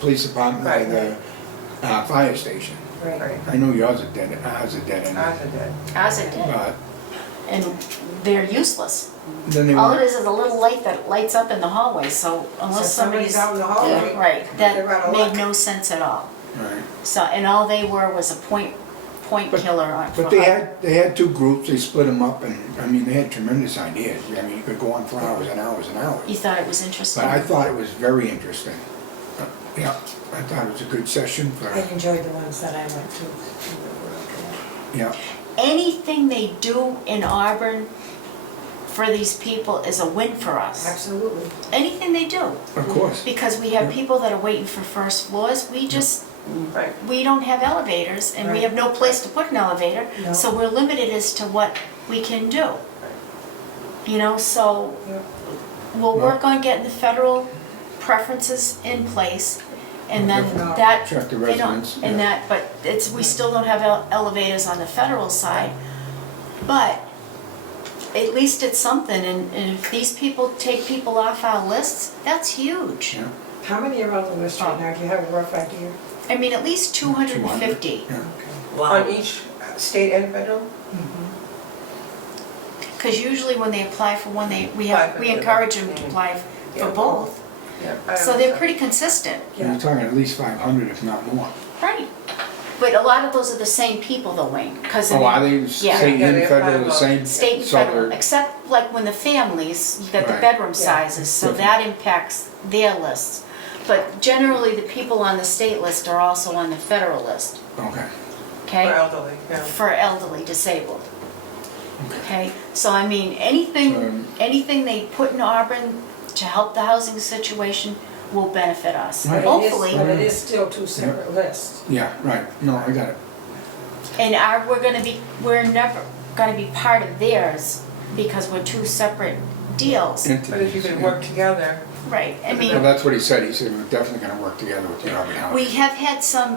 police department by the fire station. Right. Right. I know yours are dead, ours are dead ended. Ours are dead. Ours are dead. But And they're useless. then they All it were, is a little light that lights up in the hallway, so So unless somebody's somebody's, out in the hallway. right, They're out that of made luck. no sense at all. right. So, and all they were was a point But- killer on. But they had two groups, they split them up, and, I mean, they had tremendous ideas. I mean, you could go on for hours and hours and hours. You thought it was interesting? But I thought it was very interesting. Yeah, I thought it was a good session for, I enjoyed the ones that I went to. yeah, Anything they do in Auburn for these people is a win for us. Absolutely. Anything they do. of course. Because we have Yeah. people that are waiting for first floors, Right. we don't have elevators, and we Right. have no place to put an elevator, No. so we're limited as to what we can do. You know, so Yep. we'll work on getting the federal preferences in place, and then Definitely. that, Check the you know, residents. and yeah. that, but it's, we still don't have elevators on the federal side, but at least it's something, and if these people take people off our lists, that's huge. Yeah, How many are on the list right now? Do you have a rough idea? I mean, at least 250. yeah. Wow. On each state and federal? Because usually when they apply for one, Apply for we the- encourage them to apply Yeah. for both. Yeah. So they're pretty consistent, You're talking at least 500, if not more. right? But a lot of those are the same people though, Wayne, because Oh, are they Yeah. state Yeah, and they federal apply the both. same? state and So federal, they're- except like when the families, you got the Right. bedroom Yeah. sizes, so Different. that impacts their lists. But generally, the people on the state list are also on the federal list, Okay, For okay? elderly, yeah. For elderly disabled. Okay, so I mean, anything they put in Auburn to help the housing situation will benefit us. Right. But it is- Hopefully, But it is still two separate lists. yeah, right, no, I got it. and we're never gonna be part of theirs because we're two separate deals. But if you could work together, Right, I Well, mean, that's what he said. He said we're definitely gonna work together with the Auburn House. we have had some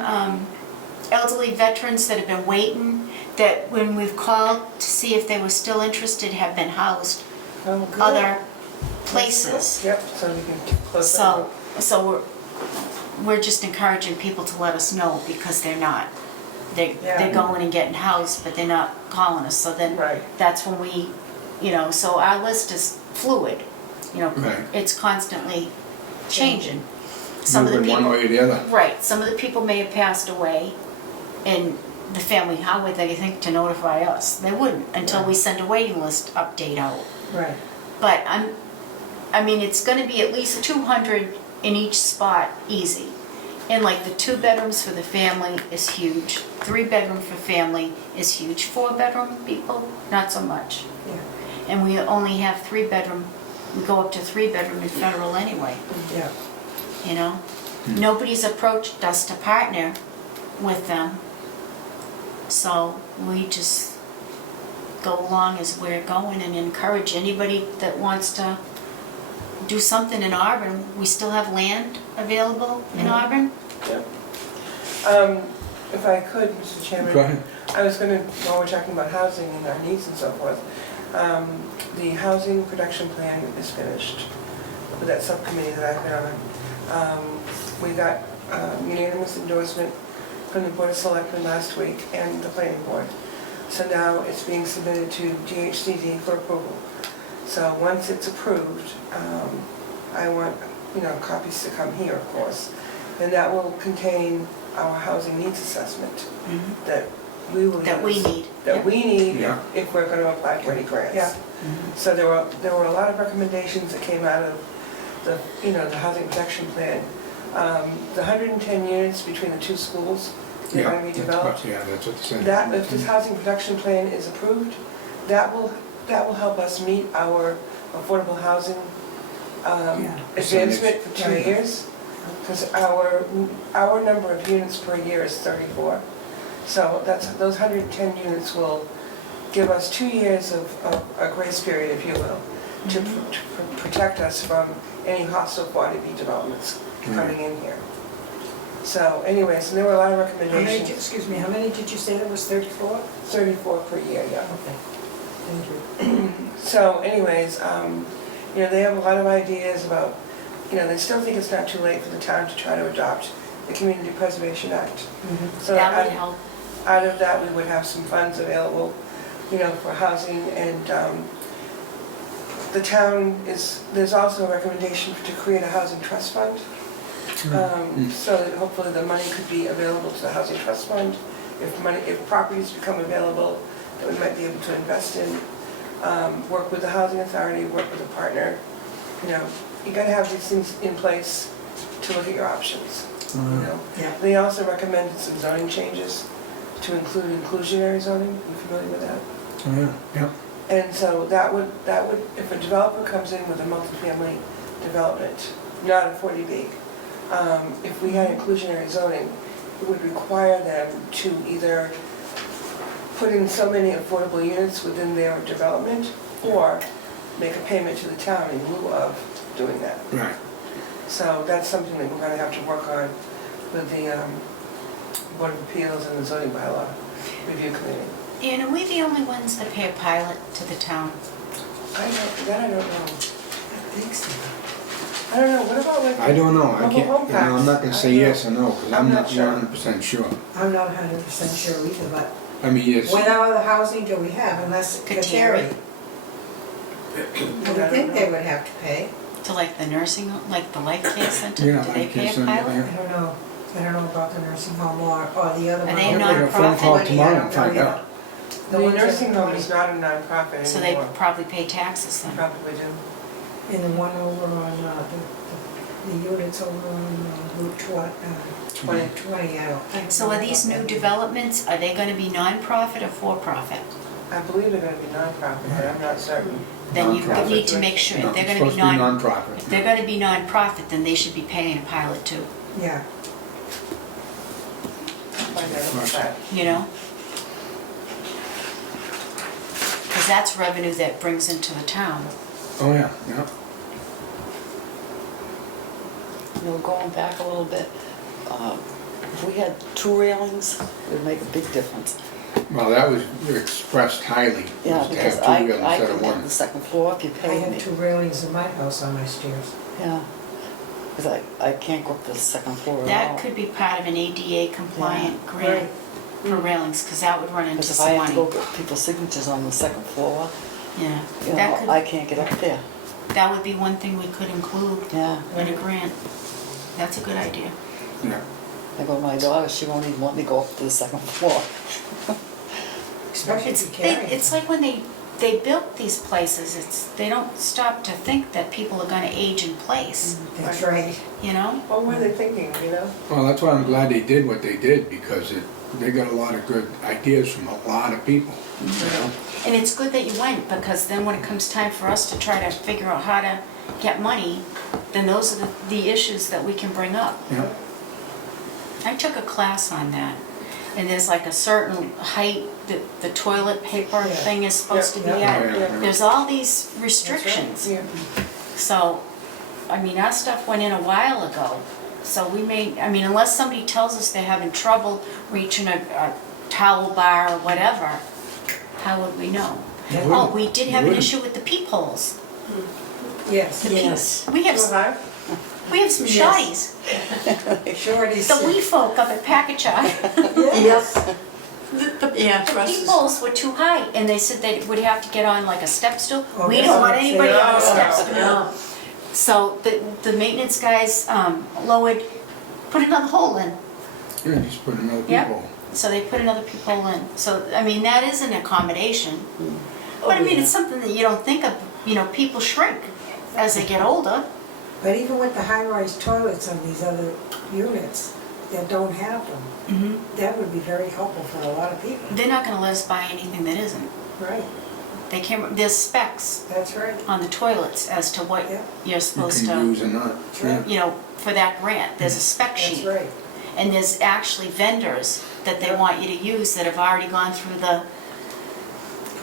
elderly veterans that have been waiting, that when we've called to see if they were still interested, have been housed oh, good. other places. Yep, so we can close that So, out. so we're just encouraging people to let us know because they're not. They're Yeah. going and getting housed, but they're not calling us, so then Right. that's when we, so our list is fluid, Right. it's constantly changing. Some of the Moving one people, way or the other. right, some of the people may have passed away, and the family, how would they think to notify us? They wouldn't, until we send a waiting list update out. Right. But it's gonna be at least 200 in each spot, easy. And like the 2 bedrooms for the family is huge, 3 bedroom for family is huge, 4 bedroom people, not so much. Yeah. And we only have 3 bedroom, we go up to 3 bedroom in federal anyway, Yeah. you know? Nobody's approached us to partner with them. So we just go along as we're going and encourage anybody that wants to do something in Auburn. We still have land available in Auburn. Yep. If I could, Mr. Chairman. Go ahead. I was gonna, while we're talking about housing and our needs and so forth, the housing production plan is finished with that subcommittee that I've been on. We got unanimous endorsement from the Board of Selectmen last week and the planning board. So now it's being submitted to DHCD for approval. So once it's approved, I want, copies to come here, of course. And that will contain our housing needs assessment that we will use. That we need. That we need Yeah. if we're gonna apply for any grants. Yeah. So there were a lot of recommendations that came out of the housing protection plan. The 110 units between the 2 schools, they're gonna be developed. Yeah, that's what they said. That, if this housing production plan is approved, that will help us meet our affordable housing advancement for 2 Right. years. Because our number of units per year is 34. So those 110 units will give us 2 years of a grace period, if you will, to protect us from any hostile 40B developments coming in here. So anyways, and there were a lot of How many, recommendations. excuse me, how many did you say there was, 34? 34 per year, yeah. Okay. Thank you. So anyways, they have a lot of ideas about, they still think it's not too late for the town to try to adopt the Community Preservation Act. So That would help. out of that, we would have some funds available, for housing, and the town there's also a recommendation to create a housing trust fund. So that hopefully the money could be available to the housing trust fund. If properties become available that we might be able to invest in, work with the housing authority, work with a partner. You gotta have these things in place to look at your options, Yeah. They also recommended some zoning changes to include inclusionary zoning. You familiar with that? Yeah. And so that would, if a developer comes in with a multifamily development, not a 40B, if we had inclusionary zoning, it would require them to either put in so many affordable units within their development or make a payment to the town in lieu of doing that. Right. So that's something that we're going to have to work on with the Board of Appeals and the zoning bylaw review committee. And are we the only ones that pay a pilot to the town? I don't know. I think so. I don't know, what about like? I don't know. I mobile can't, home parks? I'm not gonna say I don't know. yes or no, because I'm I'm not not sure. 100% sure. I'm not 100% sure either, but I mean, it's, what other housing do we have unless Kateri. Kateri? I would think they would have to pay. To like the nursing, like the life care center? Yeah, Do they life pay care a center, pilot? yeah. I don't know about the nursing home or the other one. Are they I'll make a phone call nonprofit? tomorrow and find out. The ones that nursing are home is not a nonprofit So they anymore. probably pay taxes They then. probably do. And the one over on, the units over on Route 20, I don't. So are these new developments, are they gonna be nonprofit or for-profit? I believe they're gonna be nonprofit, but I'm not certain. Then you Nonprofit. need to make sure, No, if they're it's gonna supposed be to be if non-profit. they're gonna be nonprofit, then they should be paying a pilot too, Yeah, Find out about that. you know? because that's revenue that brings into the town. Oh, yeah, yeah. You know, going back a little bit, if we had 2 railings, it would make a big difference. Well, that was expressed highly, Yeah, was to because have 2 I wheels instead could of get one. the second floor if you I paid have me. 2 railings in my house on my stairs. Yeah, because I can't go up to the second floor at all. That could be part of an ADA compliant grant for railings, because that would run into Because if I some have to go money. get people's signatures on the second floor, Yeah, you that know, could, I can't get up there. that would be one thing we could include Yeah. in a grant. That's a good idea. Yeah. I go to my daughter, she won't even let me go up to the second floor. Especially if you carry it. It's like when they built these places, they don't stop to think that people are gonna age in place, That's right. you know? What were they thinking, you know? Well, that's why I'm glad they did what they did, because they got a lot of good ideas from a lot of people, you know? And it's good that you went, because then when it comes time for us to try to figure out how to get money, then those are the issues that we can bring up. Yeah. I took a class on that, and there's like a certain height that the toilet paper Yeah. thing is supposed to be Yeah, at. yeah, yeah. There's all these That's right. restrictions. Yeah. So, I mean, our stuff went in a while ago, so we may, I mean, unless somebody tells us they're having trouble reaching a towel bar or whatever, how would we know? Yeah. Oh, we did have an Wouldn't. issue with the peepholes. Yes. The peep- Yes. We have, Too high? we have some Yes. shotties. Sure it is. The wee folk up at Packagug. Yes. Yeah, The trusses. peepholes were too high, and they said they would have to get on like a step stool. Oh, We that's don't want what I'm anybody saying. on a step No, stool. No. So the maintenance guys lowered, put another hole in. Yeah, just put another Yep. people. So they put another peephole in. So, I mean, that is an accommodation. Oh, But I mean, yeah. it's something that you don't think of, you know, people shrink as they get older. But even with the high-rise toilets on these other units that don't have them, that would be very helpful for a lot of people. They're not gonna let us buy anything that isn't. Right, They can't, there's specs that's right. on the toilets as to what Yeah. you're You supposed can to, use or not. That's right. you know, for that grant. There's a spec That's sheet. right. And there's actually vendors that they Yeah. want you to use that have already gone through the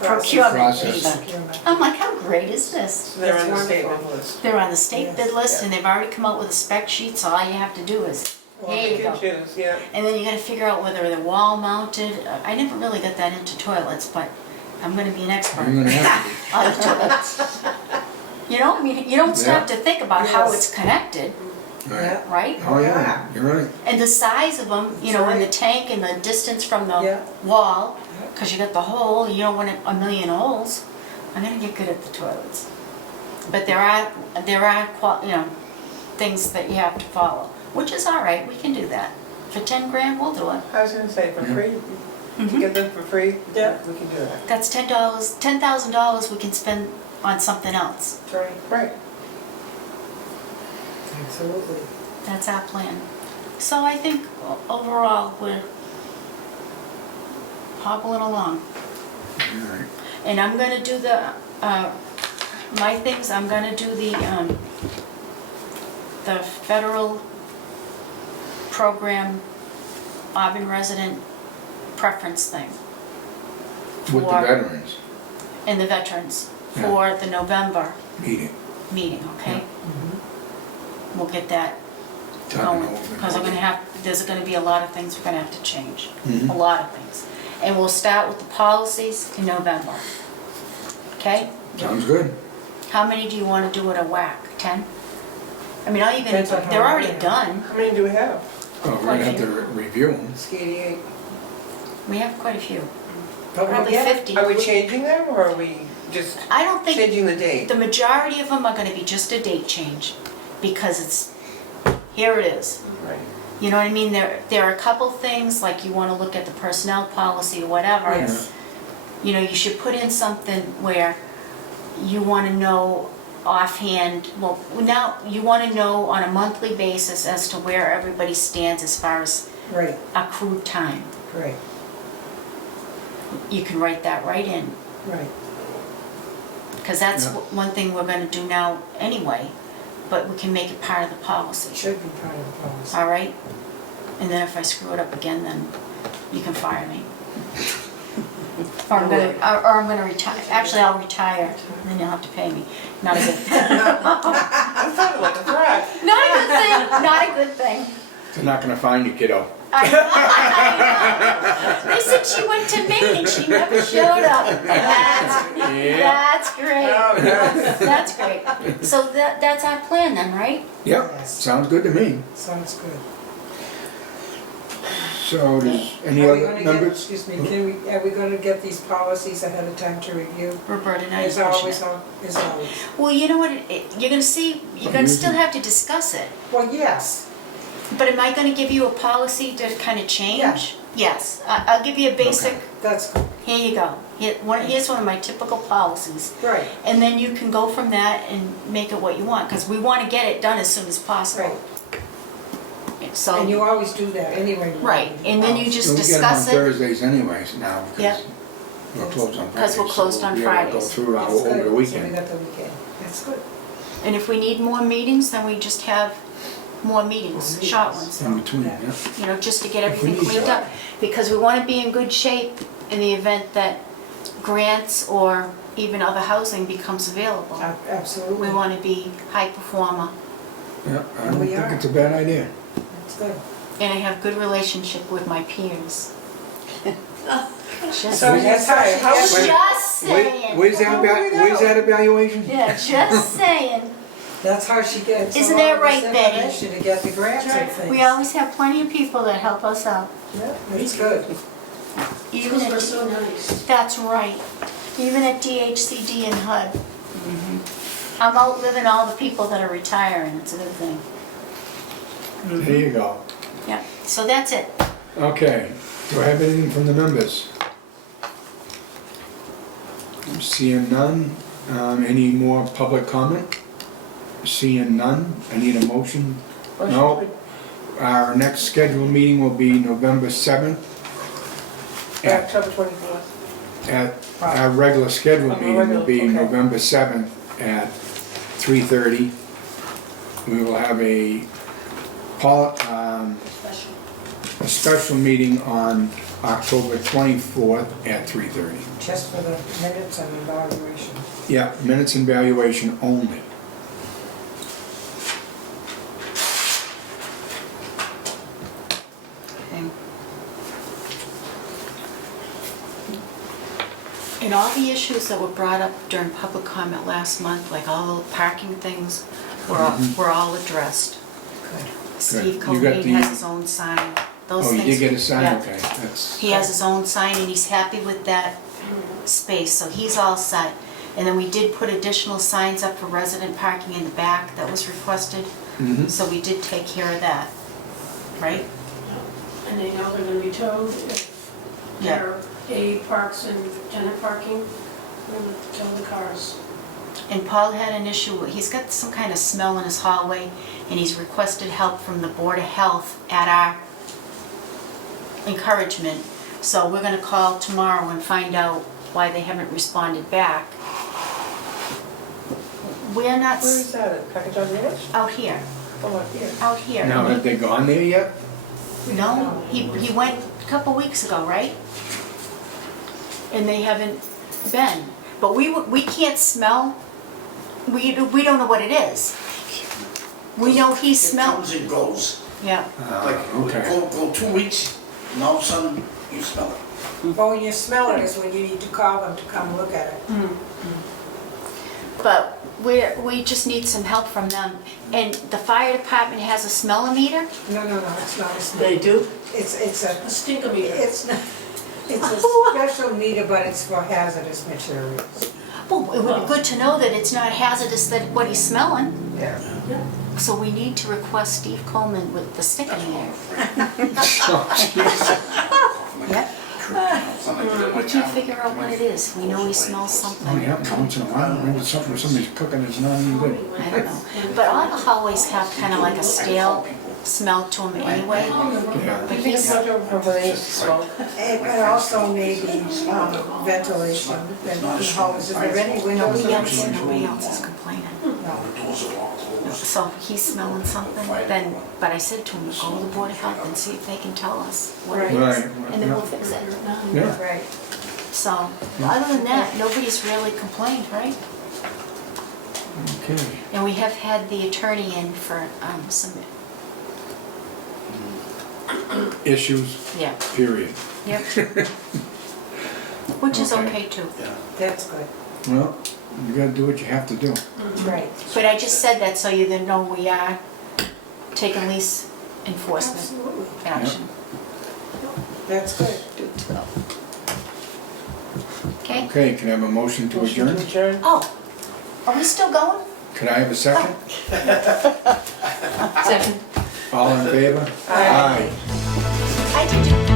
procurement. Process. Procurement. I'm like, how great is this? So they're on the That's state wonderful. bid list. They're on the state Yes. bid list Yeah. and they've already come out with a spec sheet, so all you have to do is, Well, here You you can go. choose, yeah. And then you gotta figure out whether they're wall mounted. I never really got that into toilets, but I'm gonna be an expert I'm gonna have to be. on the toilets. You know, I mean, you don't stop Yeah. to think about how Yes. it's connected, Right. Yeah. right? Oh, yeah, you're right. And the size of them, you know, and the Right. tank and the distance from the Yeah. wall, Yeah. because you got the hole, you don't want a million holes. I'm gonna get good at the toilets. But there are, you know, things that you have to follow, which is all right, we can do that. For 10 grand, we'll do it. I was gonna say, for Yeah. free, Mhm. to get them for free, Yeah. we can do that. That's $10, $10,000 we can spend on something else. That's right, Right. absolutely. That's our plan. So I think overall, we're hobbling along. All right. And I'm gonna do my things, I'm gonna do the federal program Auburn resident preference thing. With the for- veterans And the veterans Yeah. for the November meeting. meeting, okay? Mhm. We'll get that Talking going, over. because there's gonna be a lot of things we're gonna have to change. Mhm. A lot of things. And we'll start with the policies in November. Okay? Sounds good. How many do you wanna do at a whack? 10? I mean, all you Depends on gonna, how they're already many. done. How many do we have? Oh, we're gonna have to review them. It's 88. We have quite a few, But we'll probably get- 50. Are we changing them, or are we just I don't think, changing the date? the majority of them are gonna be just a date change, because it's, here it is. Right. You know what I mean? There are a couple things, like you wanna look at the personnel policy or whatever. Yes. You know, you should put in something where you wanna know offhand, well, now, you wanna know on a monthly basis as to where everybody stands as far as Right, accrued time. right, You can write that right in, right. because that's Yeah. one thing we're gonna do now anyway, but we can make it part of the It policy, should be part of the policy. all right? And then if I screw it up again, then you can fire me. Or I'm gonna retire. Actually, I'll retire, and then you'll have to pay me. Not a good thing. That sounded like a threat. Not a good thing, not a good thing. They're not gonna find you, kiddo. I know. They said she went to Maine and she never showed up. That's great. Oh, yes. That's great. So that's our plan then, right? Yep, Yes. sounds good to me. Sounds good. So does any Are we other gonna get, members? excuse me, are we gonna get these policies ahead of time to review? Roberta and I are As pushing always, it. as always. Well, you know what, you're gonna see, you're gonna still have to discuss it. Well, yes, But am I gonna give you a policy to kind of change? Yes, I'll give you a basic, that's good, here you go. Here's one of my typical policies. right, And then you can go from that and make it what you want, because we want to get it done as soon as possible. right. So, And you always do that anyway. right, and then you just So we get them on discuss it. Thursdays anyways now, Yeah. because we're closed on Fridays. Because we're closed so on we'll be able to Fridays. go through it That's over good. the So we weekend. got the weekend, that's good. And if we need more meetings, then we just have more meetings, More short meetings. ones. In between, Yeah. yeah. Just to get If we everything need cleaned to. up. Because we want to be in good shape in the event that grants or even other housing becomes available. Absolutely, We want to be high performer, Yeah, I And don't we think are. it's a bad idea. that's good. and I have good relationship with my peers. Just So That's how she how gets- would you- Just saying. Where's that, How do we know? where's that evaluation? Yeah, just saying. That's how she gets. Isn't all that this right, Betty? information to get the grants and things. We always have plenty of people that help us out. Yeah, that's good. Even Those were at, so nice. that's right. Even at DHCD and HUD. I'm outliving all the people that are retiring. It's a good thing. There you go. Yeah. So that's it. Okay, do I have anything from the members? I'm seeing none. Any more public comment? Seeing none. I need a motion. No. Our next scheduled meeting will be November 7th at, October 24th. at our regular scheduled Oh, meeting will be okay. November 7th at 3:30. We will have a Special. a special meeting on October 24th at 3:30. Just for the minutes and evaluation. Yeah, minutes and valuation only. Okay. And all the issues that were brought up during public comment last month, like all the parking things, were all addressed. Good. Steve You got Cobain the- has his own sign. Those Oh, you things. did get a sign? Yeah. Okay, that's, He has his own sign and he's happy with that space, so he's all set. And then we did put additional signs up for resident parking in the back that was requested, mhm. so we did take care of that, right? And they know they're gonna be towed if Yeah. there are A parks and tenant parking, we're gonna tow the cars. And Paul had an issue, he's got some kind of smell in his hallway, and he's requested help from the Board of Health at our encouragement. So we're gonna call tomorrow and find out why they haven't responded back. We're not Where is that, at Package on Village? out here, Oh, up here. out here. Now, have they gone there yet? No, he went a couple weeks ago, right? And they haven't been. But we can't smell, we don't know what it is. We know he It smelled, comes and goes. yeah. Like, Okay. go 2 weeks, and all of a sudden, you smell it. But when you smell it is when you need to call them to come look at it. But we just need some help from them. And the fire department has a smellometer. No, it's not a smell. They do? It's A stinkometer. it's not, it's a special meter, but it's for hazardous materials. Well, it would be good to know that it's not hazardous, that what he's smelling. Yeah. So we need to request Steve Coleman with the stickometer. Yep. We can't figure out what it is. We know he smells Oh, something. yeah, once in a while, maybe something somebody's cooking is not even good. I don't know. But all the hallways have kind of like a stale smell to them anyway. Yeah. But I think it's he's, much over where they used to smoke. And also maybe ventilation, and the houses, is there any windows? nobody else is complaining. No. The doors are all closed. So if he's smelling something, then, but I said to him, go to the Board of Health and see if they can tell us what it is. Right, And then yeah. we'll fix it. Yeah. Right. So, other than that, nobody's really complained, right? Okay. And we have had the attorney in for some, Issues, yeah, period. yep. Which is Okay. okay too. Yeah. That's good. Well, you gotta do what you have to do. Right. But I just said that so you then know we are taking lease enforcement Absolutely. action. That's good. Do tell. Okay? Okay, can I have a motion to adjourn? Adjourn? Oh, are we still going? Can I have a second? Second. All in favor? Aye. I did.